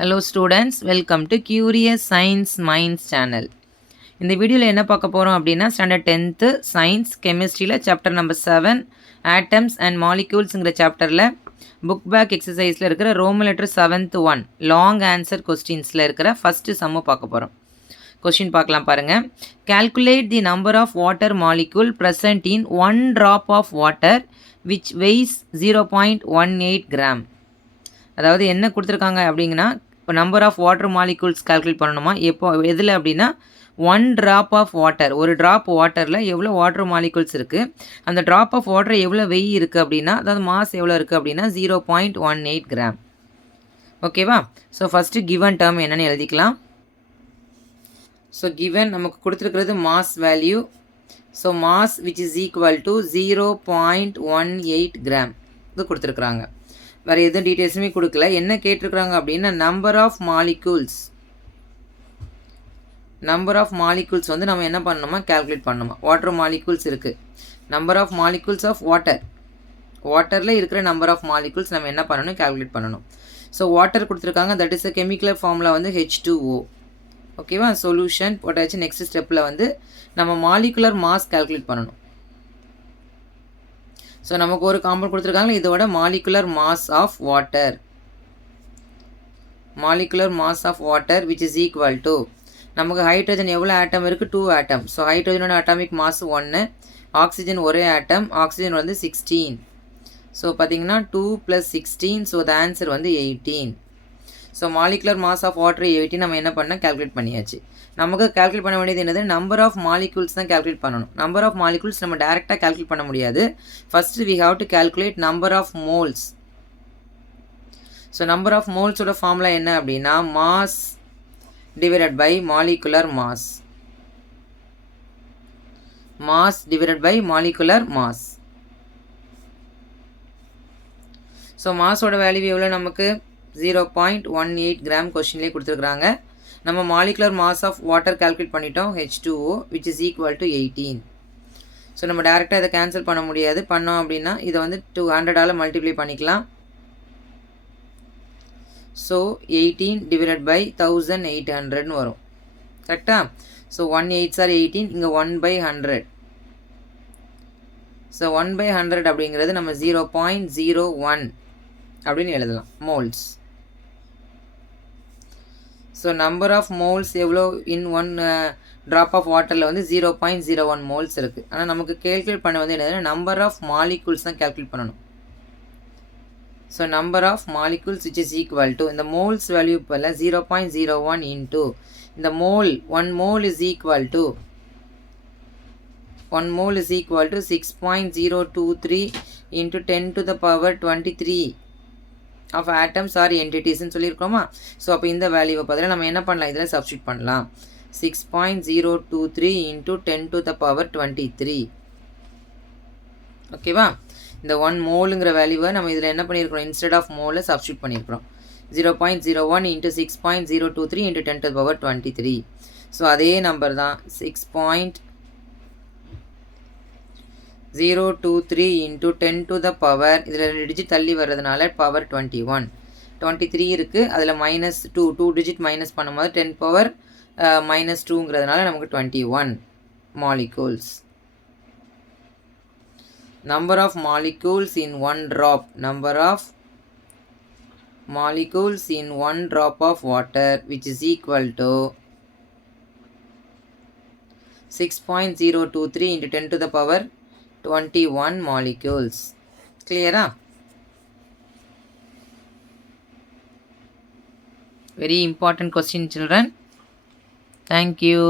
Hello students, welcome to Curious Science Minds channel. இந்த வீடியோவில் என்ன பார்க்க போகிறோம் அப்படின்னா ஸ்டாண்டர்ட் 10th சயின்ஸ் கெமிஸ்ட்ரியில் சாப்டர் நம்பர் 7 ஆட்டம்ஸ் அண்ட் மாலிக்யூல்ஸுங்கிற சாப்டரில் புக் பேக் எக்ஸசைஸில் இருக்கிற Roman letter 7th 1 long answer கொஸ்டின்ஸில் இருக்கிற ஃபஸ்ட்டு சம்மு பார்க்க போகிறோம். கொஸ்டின் பார்க்கலாம் பாருங்கள். Calculate the number of water molecule present in 1 drop of water which weighs 0.18 gram. அதாவது என்ன கொடுத்துருக்காங்க அப்படிங்கன்னா இப்போ number of water molecules calculate பண்ணணுமா எப்போ எதில் அப்படின்னா 1 ட்ராப் ஆஃப் வாட்டர், ஒரு ட்ராப் வாட்டரில் எவ்வளோ வாட்டர் மாலிகூல்ஸ் இருக்குது, அந்த ட்ராப் ஆஃப் வாட்டர் எவ்வளோ வெய் இருக்குது அப்படின்னா, அதாவது மாஸ் எவ்வளோ இருக்குது அப்படின்னா 0.18 கிராம். ஓகேவா? ஸோ ஃபஸ்ட்டு கிவன் டேர்ம் என்னென்னு எழுதிக்கலாம். ஸோ கிவன் நமக்கு கொடுத்துருக்கிறது mass value. So mass which is equal to 0.18 gram இது கொடுத்துருக்குறாங்க. வேறு எதுவும் டீட்டெயில்ஸுமே கொடுக்கல. என்ன கேட்டிருக்கிறாங்க அப்படின்னா நம்பர் ஆஃப் மாலிகூல்ஸ் வந்து நம்ம என்ன பண்ணணுமா கால்குலேட் பண்ணணுமா. வாட்டர் மாலிகூல்ஸ் இருக்குது, நம்பர் ஆஃப் மாலிகூல்ஸ் ஆஃப் வாட்டரில் இருக்கிற நம்பர் ஆஃப் மாலிகூல்ஸ் நம்ம என்ன பண்ணணும் கால்குலேட் பண்ணணும். ஸோ வாட்டர் கொடுத்துருக்காங்க, தட் இஸ் அ கெமிக்கல் ஃபார்மில் வந்து H2O. ஓகேவா? சொல்யூஷன் போட்டாச்சு. நெக்ஸ்ட் ஸ்டெப்பில் வந்து நம்ம மாலிகுலர் மாஸ் கால்குலேட் பண்ணணும். ஸோ நமக்கு ஒரு காம்பவுண்ட் கொடுத்துருக்காங்க, இதோட molecular mass of water which is equal to, நமக்கு ஹைட்ரஜன் எவ்வளோ ஆட்டம் இருக்குது, 2 ஆட்டம். ஸோ ஹைட்ரஜனோட அட்டாமிக் மாஸ் 1, ஆக்சிஜன் ஒரே ஆட்டம், ஆக்சிஜன் வந்து 16. ஸோ பார்த்தீங்கன்னா 2 + 16, ஸோ த ஆன்சர் வந்து 18. So molecular mass of water 18 நம்ம என்ன பண்ணால் கால்குலேட் பண்ணியாச்சு. நமக்கு கால்குலேட் பண்ண வேண்டியது என்னது, நம்பர் ஆஃப் மாலிகூல்ஸ் தான் கால்குலேட் பண்ணணும். நம்பர் ஆஃப் மாலிகூல்ஸ் நம்ம டேரெக்டாக கால்குலேட் பண்ண முடியாது. First we have to calculate number of moles. So number of மோல்ஸோட ஃபார்முலா என்ன அப்படின்னா mass divided by molecular mass. So மாஸோட வேல்யூ எவ்வளோ நமக்கு 0.18 கிராம் கொஸ்டின்லேயே கொடுத்துருக்குறாங்க. நம்ம molecular mass of water calculate பண்ணிட்டோம், H2O which is equal to 18. So நம்ம டேரெக்டாக இதை கேன்சல் பண்ண முடியாது. பண்ணோம் அப்படின்னா இதை வந்து 200ஆல் மல்டிப்ளை பண்ணிக்கலாம். ஸோ 18 டிவைடட் பை 1800ன்னு வரும். கரெக்டாக? ஸோ 1 8s are 18, இங்கே 1/100. ஸோ 1/100 அப்படிங்கிறது நம்ம 0.01 அப்படின்னு எழுதலாம் moles. So number of moles எவ்வளோ இன் 1 ட்ராப் ஆஃப் வாட்டரில் வந்து 0.01 மோல்ஸ் இருக்குது. ஆனால் நமக்கு கேல்குலேட் பண்ண வந்து என்னதுன்னா நம்பர் ஆஃப் மாலிகூல்ஸ் தான் கேல்குலேட் பண்ணணும். So number of molecules which is equal to, இந்த மோல்ஸ் வேல்யூ போல் 0.01 இன்ட்டு இந்த mole, 1 mole is equal to 6.023 into 10 to the power 23 of atoms are என்டிட்டிஸ்ன்னு சொல்லியிருக்கோமா. ஸோ அப்போ இந்த வேல்யூவை பதிலாக நம்ம என்ன பண்ணலாம், இதில் சப்ஸ்டியூட் பண்ணலாம். 6.023 into 10 to the power 23. ஓகேவா? இந்த 1 மோலுங்கிற வேல்யூவை நம்ம இதில் என்ன பண்ணியிருக்கிறோம், இன்ஸ்டெட் ஆஃப் மோலை சப்ஸ்டியூட் பண்ணியிருக்கிறோம். 0.01 into 6.023 into 10 to the power 23. So அதே நம்பர் தான் 6.023 into 10 to the power, இதில் 2 டிஜிட் தள்ளி வர்றதுனால பவர் 21. 23 இருக்குது, அதில் -2 டிஜிட் மைனஸ் பண்ணும்போது 10 பவர் -2ங்கிறதுனால நமக்கு 21 molecules. Number of molecules in 1 drop, number of molecules in 1 drop of water which is equal to 6.023 into 10 to the power 21 molecules. Clear? Very important question, children. Thank you.